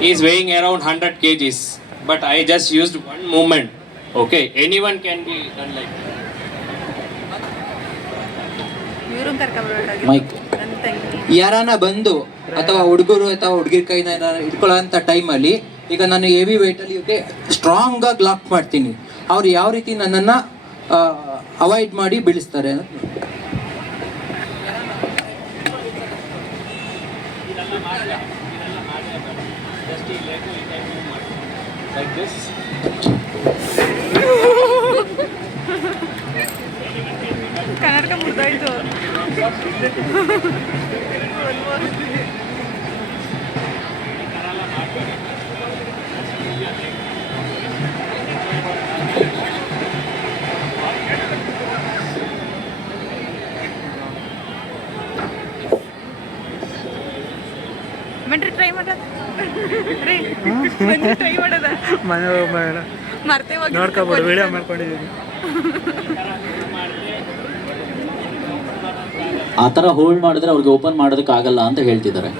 is weighing around 100 kgs, but I just used one movement. Okay, anyone can be done like that. Mike ಯಾರಾನ ಬಂದು ಅಥವಾ ಹುಡುಗರು ಅಥವಾ ಹುಡುಗಿರ ಕೈನ ಇಟ್ಕೊಳ್ಳೋಂಥ ಟೈಮಲ್ಲಿ ಈಗ ನಾನು ಹೆವಿ ವೆಯ್ಟಲ್ಲಿ ಇವಕ್ಕೆ ಸ್ಟ್ರಾಂಗಾಗಿ ಲಾಕ್ ಮಾಡ್ತೀನಿ ಅವ್ರು ಯಾವ ರೀತಿ ನನ್ನನ್ನು ಅವಾಯ್ಡ್ ಮಾಡಿ ಬೀಳಿಸ್ತಾರೆ Like this. ಕನ್ನಡಕ ಮುಗ್ದೋಯ್ತು ಬನ್ರಿ ಟ್ರೈ ಮಾಡೋದ ರೀ ಬನ್ರಿ ಟ್ರೈ ಮಾಡೋದ. ಮನೆ ಬೇಡ ಮರ್ತೇ ಹೋಗಿ ನೋಡ್ಕೊಬೋದು ವಿಡಿಯೋ ಮಾಡ್ಕೊಂಡಿದ್ದೀನಿ ಆ ಥರ ಹೋಲ್ಡ್ ಮಾಡಿದ್ರೆ ಅವ್ರಿಗೆ ಓಪನ್ ಮಾಡೋದಕ್ಕೆ ಆಗಲ್ಲ ಅಂತ ಹೇಳ್ತಿದ್ದಾರೆ.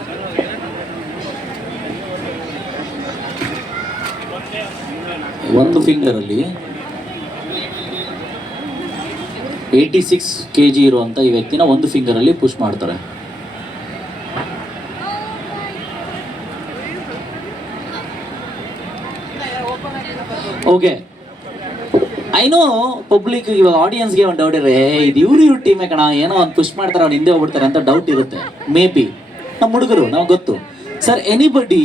ಒಂದು ಫಿಂಗರಲ್ಲಿ ಏಯ್ಟಿ ಸಿಕ್ಸ್ ಕೆ ಜಿ ಇರುವಂಥ ಈ ವ್ಯಕ್ತಿನ ಒಂದು ಫಿಂಗರಲ್ಲಿ ಪುಷ್ ಮಾಡ್ತಾರೆ. ಓಕೆ ಐ ನೋ ಪಬ್ಲಿಕ್ ಇವಾಗ ಆಡಿಯನ್ಸ್ಗೆ ಒಂದು ಡೌಟ್ ಇದೆ ಇದು ಇವ್ರು ಇವ್ರ ಟೀಮೇ ಕಣ? ಏನೋ ಒಂದು ಪುಷ್ ಮಾಡ್ತಾರೆ ಅವ್ನು ಹಿಂದೆ ಹೋಗ್ಬಿಡ್ತಾರೆ ಅಂತ ಡೌಟ್ ಇರುತ್ತೆ. ಮೇ ಬಿ ನಮ್ಮ ಹುಡುಗರು ನಾವು ಗೊತ್ತು. ಸರ್ ಎನಿಬಡಿ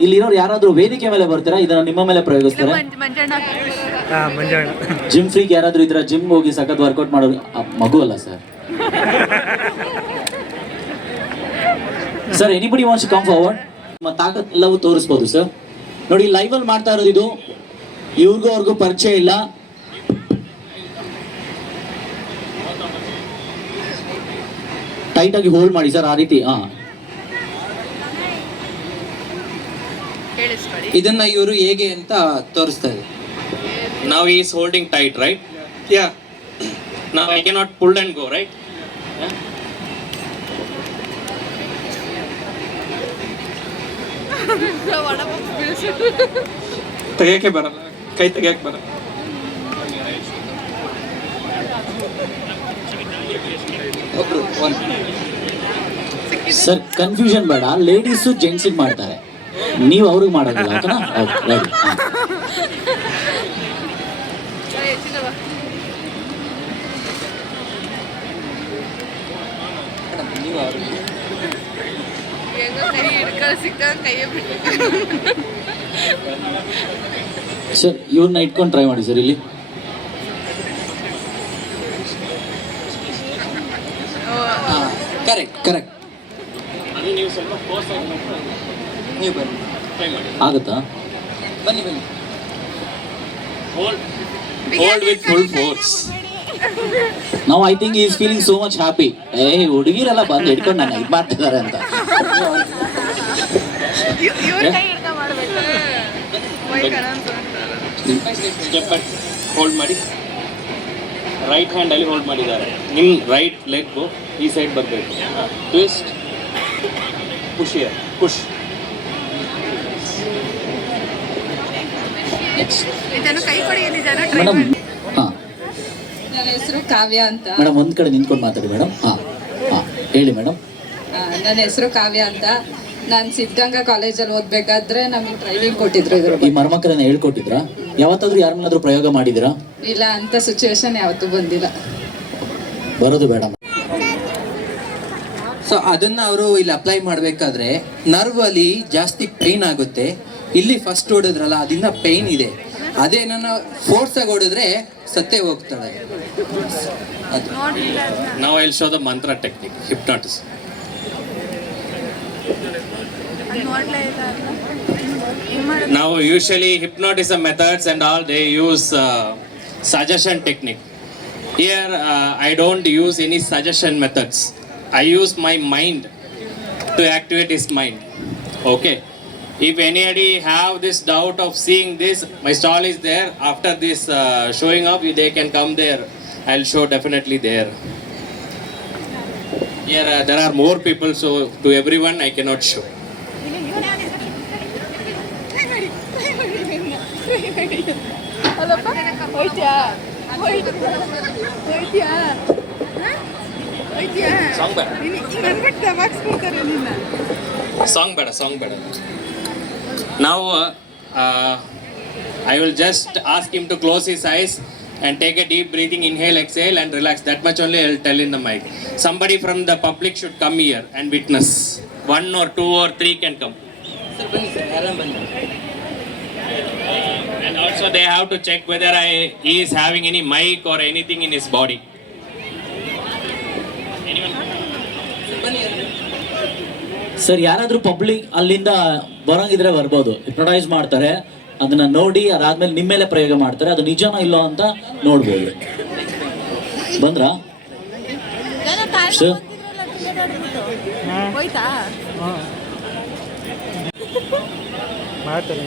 ಇಲ್ಲಿರೋರು ಯಾರಾದರೂ ವೇದಿಕೆ ಮೇಲೆ ಬರ್ತೀರಾ? ಇದನ್ನ ನಿಮ್ಮ ಮೇಲೆ ಪ್ರಯೋಗಿಸ್ತಾರೆ? ಜಿಮ್ ಫ್ರೀಗೆ ಯಾರಾದರೂ ಇದ್ರ? ಜಿಮ್ ಹೋಗಿ ಸಖತ್ ವರ್ಕೌಟ್ ಮಾಡೋರು? ಆ, ಮಗು ಅಲ್ಲ sir sir anybody wants come forward ನಿಮ್ಮ ತಾಕತ್ ಎಲ್ಲವೂ ತೋರಿಸ್ಬೋದು ಸರ್ ನೋಡಿ ಲೈವ್ ಅಲ್ಲಿ ಮಾಡ್ತಾ ಇರೋದು ಇದು. ಇವ್ರಿಗೂ ಅವ್ರಿಗೂ ಪರಿಚಯ ಇಲ್ಲ. ಟೈಟ್ ಆಗಿ ಹೋಲ್ಡ್ ಮಾಡಿ ಸರ್ ಆ ರೀತಿ ಹಾ. ಇದನ್ನ ಇವರು ಹೇಗೆ ಅಂತ ತೋರಿಸ್ತಾ ಇದೆ. ನಾವು is holding tight right yeah ನಾವು I I pull and go right. ತೆಗಿಯಕ್ಕೆ ಬರಲ್ಲ. ಕೈ ತೆಗಿಯಕ್ಕೆ ಬರ. ಒಬ್ರು ಸರ್ ಕನ್ಫ್ಯೂಷನ್ ಬೇಡ. ಲೇಡೀಸು ಜೆಂಟ್ಸಿಗೆ ಮಾಡ್ತಾರೆ. ನೀವು ಅವ್ರಿಗೆ ಮಾಡೋದಿಲ್ಲ ಓಕೆನಾ ಓಕೆ ರೆಡಿ ನೀವು ಅವ್ರಿಗೆ. ಹೆಂಗೋ ಕೈ ಹಿಡ್ಕೊಂಡು ಸಿಕ್ಕಾಗ ಕೈಯೇ ಬಿಟ್ಟು ಸರ್ ಇವ್ರನ್ನ ಇಟ್ಕೊಂಡು ಟ್ರೈ ಮಾಡಿ ಸರ್ ಇಲ್ಲಿ. ಕರೆಕ್ಟ್ ಕರೆಕ್ಟ್ ನೀವು ಸ್ವಲ್ಪ ಫೋರ್ಸ್ ಆಗಿ ನೀವು ಬನ್ನಿ. ಟ್ರೈ ಮಾಡಿ ಆಗುತ್ತಾ? ಬನ್ನಿ ಬನ್ನಿ. ಹೋಲ್ಡ್ ವಿತ್ ಫುಲ್ ಫೋರ್ಸ್ ನಾವು I think is feeling so much happy ಏ ಹುಡುಗಿರೆಲ್ಲ ಬಂದು ಹಿಡ್ಕೊಂಡು ನಾನು ಇದು ಮಾಡ್ತಿದ್ದಾರೆ ಅಂತ. ಇವ್ರ ಕೈ ಹಿಡ್ಕೊಂಡು ಮಾಡಬೇಕು. ಸ್ಟೆಪ್ ಬ್ಯಾಕ್ ಹೋಲ್ಡ್ ಮಾಡಿ. ರೈಟ್ ಹ್ಯಾಂಡಲ್ಲಿ ಹೋಲ್ಡ್ ಮಾಡಿದ್ದಾರೆ. ನಿಮ್ಮ ರೈಟ್ ಲೆಗ್ ಈ ಸೈಡ್ ಬರಬೇಕು. ಟ್ವಿಸ್ಟ್ ಖುಷಿ ಖುಷ್ ಮೇಡಮ್ ಮಾಡಿ. ಹಾಂ. ನನ್ನ ಹೆಸರು ಕಾವ್ಯ ಅಂತ. ಮೇಡಮ್ ಒಂದು ಕಡೆ ನಿಂತ್ಕೊಂಡು ಮಾತಾಡಿ ಮೇಡಮ್ ಹಾಂ ಹಾಂ. ಹೇಳಿ ಮೇಡಮ್ ನನ್ನ ಹೆಸರು ಕಾವ್ಯ ಅಂತ. ನಾನು ಸಿದ್ಧಗಂಗಾ ಕಾಲೇಜಲ್ಲಿ ಓದ್ಬೇಕಾದ್ರೆ ನಮಗೆ ಟ್ರೈನಿಂಗ್ ಕೊಟ್ಟಿದ್ರು ಇದ್ರ ಈ ಬಗ್ಗೆ. ಹೇಳ್ಕೊಟ್ಟಿದ್ರ? ಯಾವತ್ತಾದ್ರೂ ಯಾರನ್ನಾದ್ರೂ ಪ್ರಯೋಗ ಮಾಡಿದಿರಾ ಇಲ್ಲ ಅಂತ ಸಿಚುವೇಶನ್ ಯಾವತ್ತೂ ಬಂದಿಲ್ಲ. ಬರೋದು ಬೇಡ. ಸೊ ಅದನ್ನ ಅವರು ಇಲ್ಲಿ ಅಪ್ಲೈ ಮಾಡಬೇಕಾದ್ರೆ ನರ್ವ್ ಅಲ್ಲಿ ಜಾಸ್ತಿ ಪೇನ್ ಆಗುತ್ತೆ. ಇಲ್ಲಿ ಫಸ್ಟ್ ಓಡಿದ್ರಲ್ಲ ಅದರಿಂದ ಪೈನ್ ಇದೆ. ಅದೇ ನನ್ನ ಫೋರ್ಸ್ ಆಗಿ ಹೊಡೆದ್ರೆ ಸತ್ತೇ ಹೋಗ್ತಾಳೆ. ಅದು ನಾವು I'll show the mantra technique hypnotise Now, usually hypnotism methods and all they use uh, suggestion technique. Here, uh, I don't use any suggestion methods. I use my mind to activate his mind. Okay. If anybody have this doubt of seeing this, my stall is there. After this uh, showing up, they can come there. I'll show definitely there. Here, uh, there are more people, so to everyone I cannot show. ಅಲ್ಲಪ್ಪ ಹೋಯ್ತ್ಯಾ ಹೋಯ್ತ್ಯಾ ಹೋಯ್ತ್ಯಾ song ಬೇಡ ಹಿಂಗೆ ಅನ್ಬಿಟ್ಟು ದಬಾಕ್ಸ್ಬಿಡ್ತಾರೆ ನಿನ್ನ song ಬೇಡ song ಬೇಡ ನಾವು I will just ask him to close his eyes and take a deep breathing inhale exhale and relax that much only i'll tell in the mic somebody from the public should come here and witness one or two or three can come and also they have to check whether I, he is having any mic or anything in his body. Sir ಯಾರಾದ್ರೂ public ಅಲ್ಲಿಂದ ಬರೋಂಗಿದ್ರೆ ಬರ್ಬೋದು. Hypnotise ಮಾಡ್ತಾರೆ. ಅದನ್ನ ನೋಡಿ ಅದಾದ್ಮೇಲೆ ನಿಮ್ಮ ಮೇಲೆ ಪ್ರಯೋಗ ಮಾಡ್ತಾರೆ. ಅದು ನಿಜನೋ ಇಲ್ಲೋ ಅಂತ ನೋಡ್ಬೋದು. ಬಂದ್ರಾ? ಸರ್ ಮಾಡ್ತಾರೆ.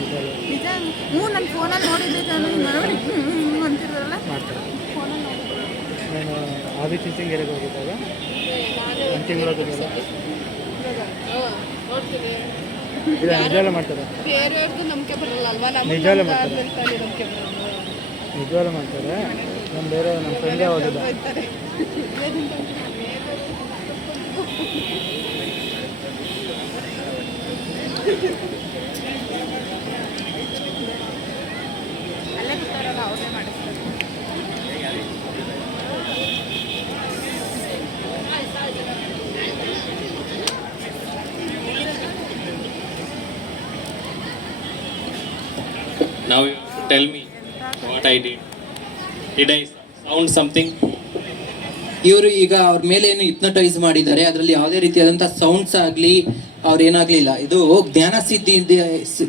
ನಿಜ? ಹ್ಞೂ ನನ್ನ ಫೋನಲ್ಲಿ ನೋಡಿದ್ದೆ ನಾನು ನೋಡಿ. ಹ್ಞೂ ಅಂತಿದ್ರಲ್ಲ? ಮಾಡ್ತಾರೆ. ನಾನು ಆದಿ ಚಿಂಚಂಗೆರೆಗೆ ಹೋಗಿದ್ದಾಗ ಒಂದು ತಿಂಗಳು ನಿಜವಾಗ್ಲೂ ಮಾಡ್ತಾರೆ. ಬೇರೆಯವ್ರದ್ದು ನಂಬಿಕೆ ಬರಲ್ಲ ಅಲ್ವಾ? ನಿಜವಾಗ್ಲೂ ಮಾಡ್ತಾರೆ. ನಂಬಿಕೆ ಬರಲ್ಲ. ನಿಜವಾಗ್ಲೂ ಮಾಡ್ತಾರೆ. ನಮ್ಮ ಬೇರೆ ನಮ್ಮ ಫ್ರೆಂಡೇ ಹೋಗಿದ್ದ. Thank ಅಲ್ಲೇ what ಇದ್ದೀವಿ. I sound ಇವರು ಈಗ ಅವ್ರ ಮೇಲೆ ಏನು ಹಿಪ್ನಟೈಸ್ ಮಾಡಿದ್ದಾರೆ, ಅದರಲ್ಲಿ ಯಾವುದೇ ರೀತಿಯಾದಂಥ ಸೌಂಡ್ಸ್ ಆಗಲಿ, ಅವ್ರು ಏನಾಗಲಿಲ್ಲ. ಇದು ಜ್ಞಾನ ಸಿದ್ಧಿಯಿಂದ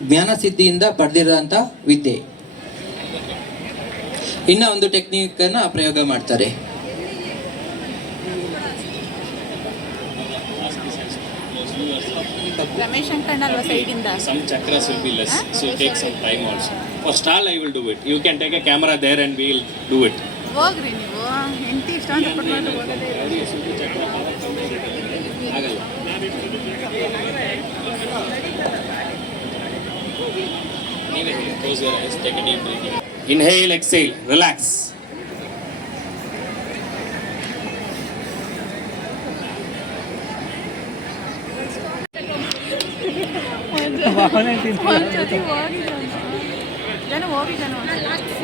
ಜ್ಞಾನ ಸಿದ್ಧಿಯಿಂದ ಪಡೆದಿರೋಂಥ ವಿದ್ಯೆ. ಇನ್ನ ಒಂದು ಟೆಕ್ನಿಕ್ ಅನ್ನ ಪ್ರಯೋಗ ಮಾಡ್ತಾರೆ. ರಮೇಶ್ ಅಂಕಣ್ಣಲ್ವ ಸೈಡಿಂದ some chakras will be less so it takes some time also for stall i will do it you can take a camera there and we'll do it ಹೋಗ್ರಿ ನೀವು ಹೆಂಡತಿ ಇಷ್ಟ ಅಂತ ಕೊಟ್ಕೊಂಡು ಹೋಗೋದೇ ಇಲ್ಲ. ಆಗಲ್ಲ ನೀವೇ close your eyes take a deep breathing inhale exhale relax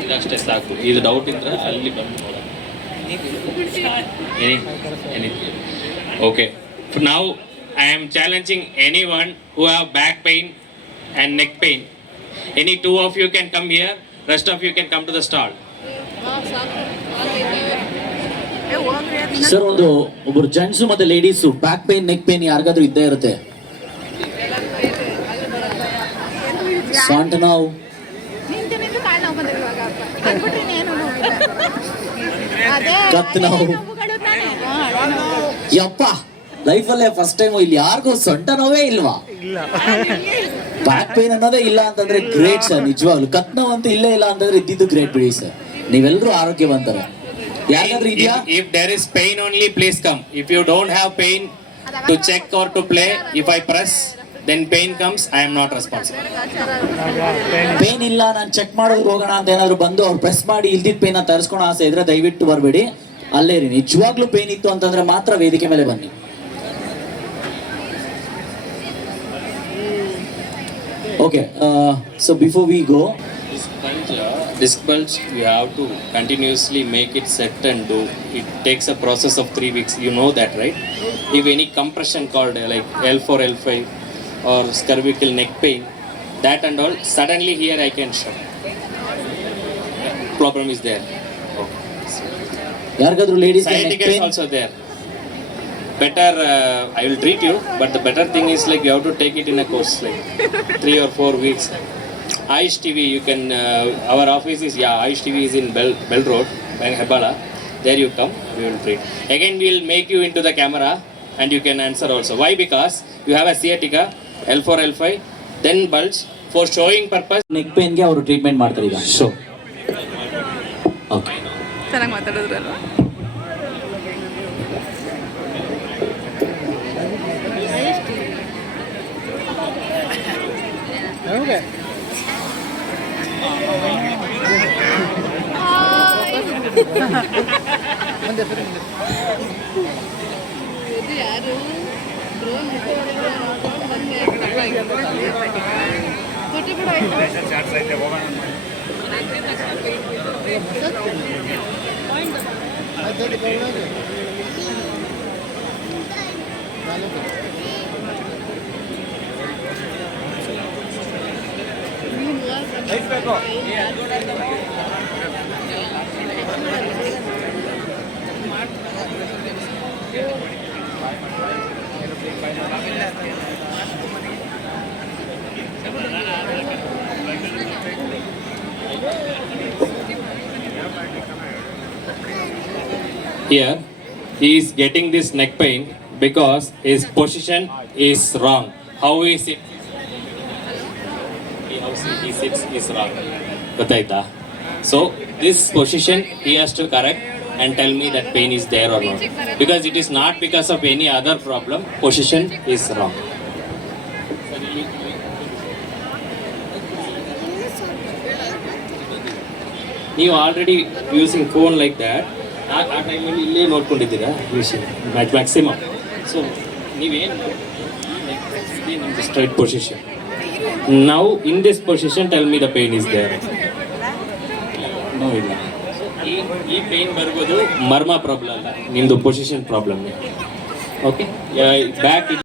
ಇದಷ್ಟೇ ಸಾಕು. ಇದು ಡೌಟ್ ಇದ್ರೆ ಅಲ್ಲಿ ಬಂದು ಓಕೆ ನಾವು I am challenging any one who have back pain and neck pain any two of you can come here rest of you can come to the stall sir ಒಂದು ಒಬ್ಬರು gents ಮತ್ತೆ ladies back pain neck pain ಯಾರಿಗಾದ್ರೂ ಇದ್ದೇ ಇರುತ್ತೆ ಸಾಂಟ್ ನಾವು ನಿಂತು ನಿಂತು ಕಾಳು ನೋವು ಬಂದಿದೆ ಇವಾಗ ಅಂದ್ಬಿಟ್ರೆ ಇನ್ನೇನು ನೋವಿಲ್ಲ ಅದೇ ಕತ್ತು ಅದೇ ನೋವು. ನೋವುಗಳು ತಾನೇ ನೋವು ಕತ್ ನೋವು. ಯಪ್ಪ ಲೈಫಲ್ಲೇ ಫಸ್ಟ್ ಟೈಮ್ ಇಲ್ಲಿ ಯಾರಿಗೂ ಸೊಂಟ ನೋವೇ ಇಲ್ವಾ? ಇಲ್ಲ. ಬ್ಯಾಕ್ ಪೇನ್ ಅನ್ನೋದೇ ಇಲ್ಲ ಅಂತಂದ್ರೆ ಗ್ರೇಟ್ ಸರ್ ನಿಜವಾಗ್ಲು. ಕತ್ ನೋವು ಅಂತ ಇಲ್ಲೇ ಇಲ್ಲ ಅಂತಂದ್ರೆ ಇದ್ದಿದ್ದು ಗ್ರೇಟ್ ಬಿಡಿ ಸರ್ ನೀವೆಲ್ಲರೂ ಆರೋಗ್ಯವಂತರ. ಯಾರಾದ್ರೂ ಇದೆಯಾ? If there is pain only please come if you don't have pain to check or to play if I i then pain comes I am not responsible pain ಇಲ್ಲ ನಾನು ಚೆಕ್ ಮಾಡೋದು ಹೋಗೋಣ ಅಂತ ಏನಾದ್ರು ಬಂದು ಅವ್ರು ಪ್ರೆಸ್ ಮಾಡಿ ಇಲ್ದಿದ್ದ ಪೇನ್ ತರಿಸ್ಕೊಂಡು ಆಸೆ ಇದ್ರೆ ದಯವಿಟ್ಟು ಬರಬೇಡಿ. ಅಲ್ಲೇ ರೀ ನಿಜವಾಗ್ಲೂ ಪೇನ್ ಇತ್ತು ಅಂತಂದ್ರೆ ಮಾತ್ರ ವೇದಿಕೆ ಮೇಲೆ ಬನ್ನಿ. Okay so before we go disc bulge you have to continuously make it set and do it takes a process of three weeks you know that right if any compression cord like L four L five or cervical neck pain, that and all, suddenly here I can show. Problem is there. ಯಾರಿಗಾದ್ರೂ ladies Side tickets also there. Better, uh, I will treat you, but the better thing is like you have to take it in a course, like three or four weeks. Aish TV, you can, uh, our office is, yeah, Aish TV is in Bell, Bell Road, in Hebala. There you come, we will treat. Again, we will make you into the camera and you can answer also. Why? Because you have a sciatica, L4, L5, then bulge. For showing purpose, neck ಪೇನ್ಗೆ ಅವರು treatment ಮಾಡ್ತಾರೆ ಈಗ okay ಚೆನ್ನಾಗಿ ಮಾತಾಡಿದ್ರಲ್ವ okay Here, he is getting this neck pain because his position is wrong. How is it? He- How he sits is wrong. ಗೊತ್ತಾಯ್ತಾ so this position he has to correct and tell me that pain is there or not because it is not because of any other problem position is wrong ನೀವು already using phone like that ಆ ಆ ಟೈಮಲ್ಲಿ ಇಲ್ಲೇ ನೋಡ್ಕೊಂಡಿದ್ದೀರಾ? Maximum so ನೀವೇನು ನಿಮ್ಮದು straight position ನಾವು in this position tell me the pain is there no ಇಲ್ಲ. ಈ ಈ ಪೇನ್ ಬರ್ಬೋದು ಮರ್ಮ ಪ್ರಾಬ್ಲಮ್ ಅಲ್ಲ ನಿಮ್ಮದು ಪೊಸಿಷನ್ ಪ್ರಾಬ್ಲಮ್ ಓಕೆ ಬ್ಯಾಕ್